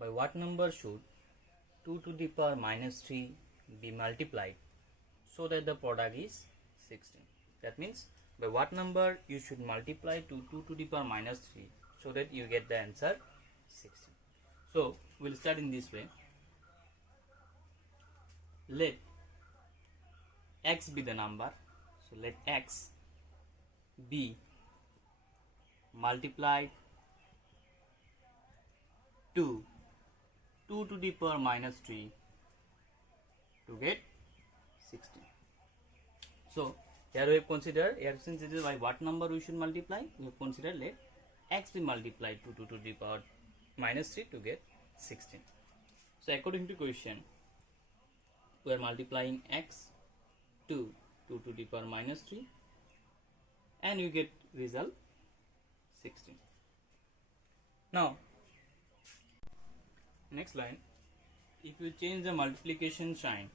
By what number should 2 to the power minus 3 be multiplied so that the product is 16? That means by what number you should multiply to 2 to the power minus 3 so that you get the answer 16. So we'll start in this way. Let x be the number. So let x be multiplied to 2 to the power minus 3 to get 16. So here we have considered, since it is by what number we should multiply, we have considered let x be multiplied to 2 to the power minus 3 to get 16. So according to question, we are multiplying x to 2 to the power minus 3 and you get result 16. Now next line, if you change the multiplication sign,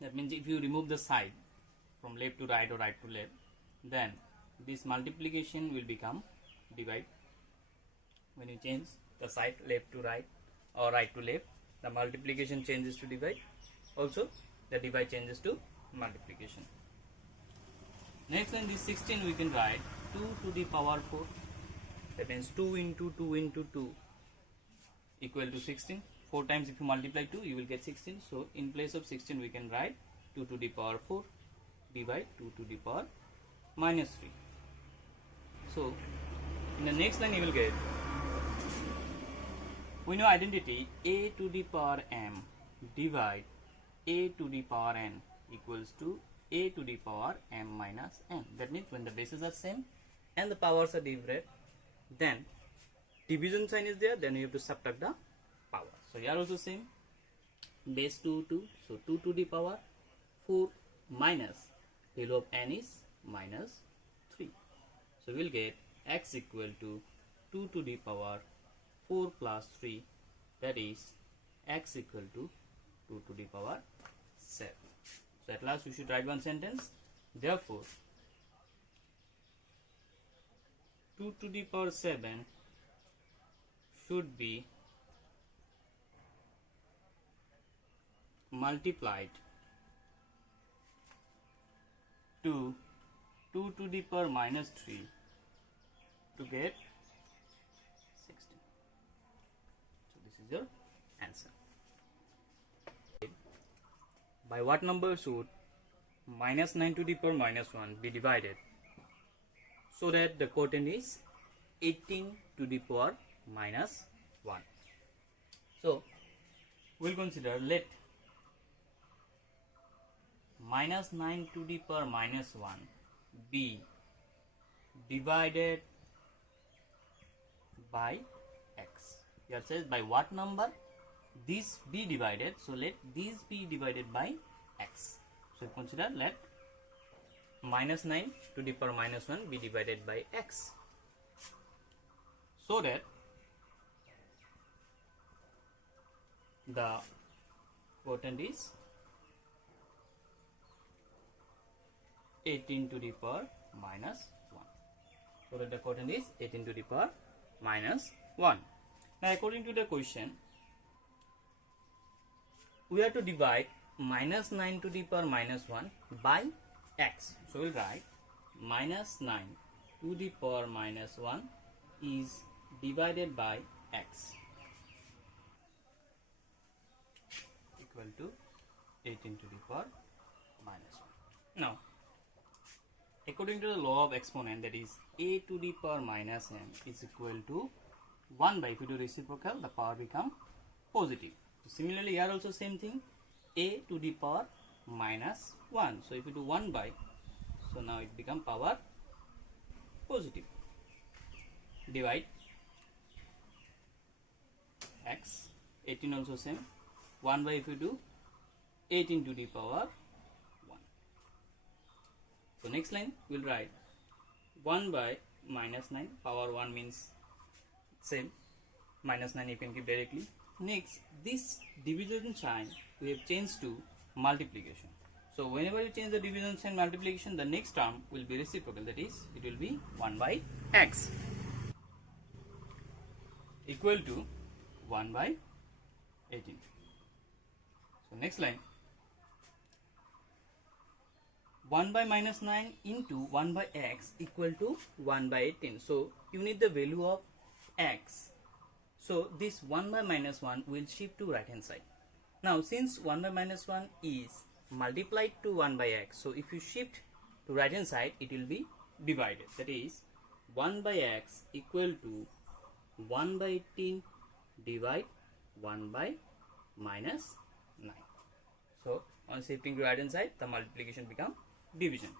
that means if you remove the side from left to right or right to left, then this multiplication will become divide. When you change the side left to right or right to left, the multiplication changes to divide. Also the divide changes to multiplication. Next line, this 16 we can write 2 to the power 4. That means 2 into 2 into 2 equal to 16. 4 times if you multiply 2 you will get 16. So in place of 16 we can write 2 to the power 4 divide 2 to the power minus 3. So in the next line you will get, we know identity a to the power m divide a to the power n equals to a to the power m minus n. That means when the bases are same and the powers are different, then division sign is there, then you have to subtract the power. So here also same, base 2 2, so 2 to the power 4 minus value of n is minus 3. So we will get x equal to 2 to the power 4 plus 3, that is x equal to 2 to the power 7. So at last we should write one sentence. Therefore 2 to the power 7 should be multiplied to 2 to the power minus 3 to get 16. So this is your answer. By what number should minus 9 to the power minus 1 be divided so that the quotient is 18 to the power minus 1? So we'll consider let minus 9 to the power minus 1 be divided by x. Here says by what number this be divided, so let this be divided by x. So consider let minus 9 to the power minus 1 be divided by x, so that the quotient is 18 to the power minus 1. So that the quotient is 18 to the power minus 1. Now according to the question, we have to divide minus 9 to the power minus 1 by x. So we will write minus 9 to the power minus 1 is divided by x equal to 18 to the power minus 1. Now according to the law of exponent, that is a to the power minus m is equal to 1 by, if you do reciprocal the power become positive. Similarly here also same thing, a to the power minus 1. So if you do 1 by, so now it become power positive. Divide x, 18 also same, 1 by if you do 18 to the power 1. So next line we will write 1 by minus 9, power 1 means same, minus 9 you can give directly. Next, this division sign we have changed to multiplication. So whenever you change the division sign multiplication, the next term will be reciprocal, that is it will be 1 by x. equal to 1 by 18. So next line, 1 by minus 9 into 1 by x equal to 1 by 18. So you need the value of x. So this 1 by minus 1 will shift to right hand side. Now since 1 by minus 1 is multiplied to 1 by x, so if you shift to right hand side, it will be divided. That is 1 by x equal to 1 by 18 divide 1 by minus 9. So on shifting to right hand side, the multiplication become division.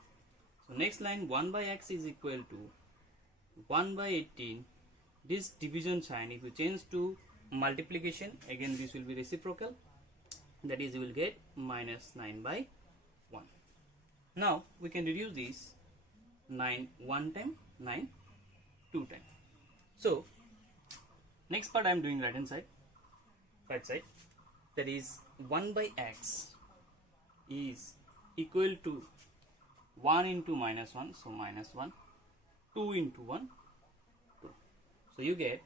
So next line, 1 by x is equal to 1 by 18. This division sign, if you change to multiplication, again this will be reciprocal. That is, you will get minus 9 by 1. Now we can reduce this 9 one time, 9 two time. So next part I am doing right hand side, right side. That is 1 by x is equal to 1 into minus 1, so minus 1, 2 into 1, 2. So you get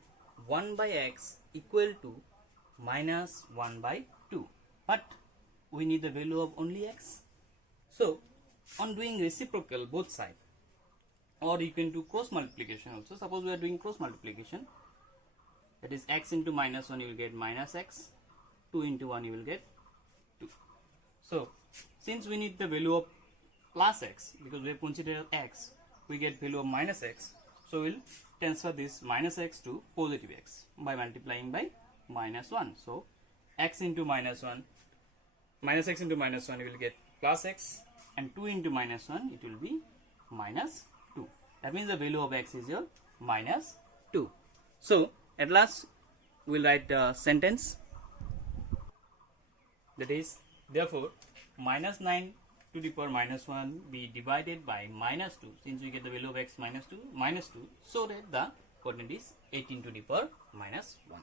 1 by x equal to minus 1 by 2. But we need the value of only x. So on doing reciprocal both sides, or you can do cross multiplication also. Suppose we are doing cross multiplication, that is x into minus 1 you will get minus x, 2 into 1 you will get 2. So since we need the value of plus x, because we have considered x, we get value of minus x, so we will transfer this minus x to positive x by multiplying by minus 1. So x into minus 1, minus x into minus 1 you will get plus x, and 2 into minus 1 it will be minus 2. That means the value of x is your minus 2. So at last we will write the sentence, that is, therefore minus 9 to the power minus 1 be divided by minus 2, since we get the value of x minus 2, so that the coordinate is 18 to the power minus 1.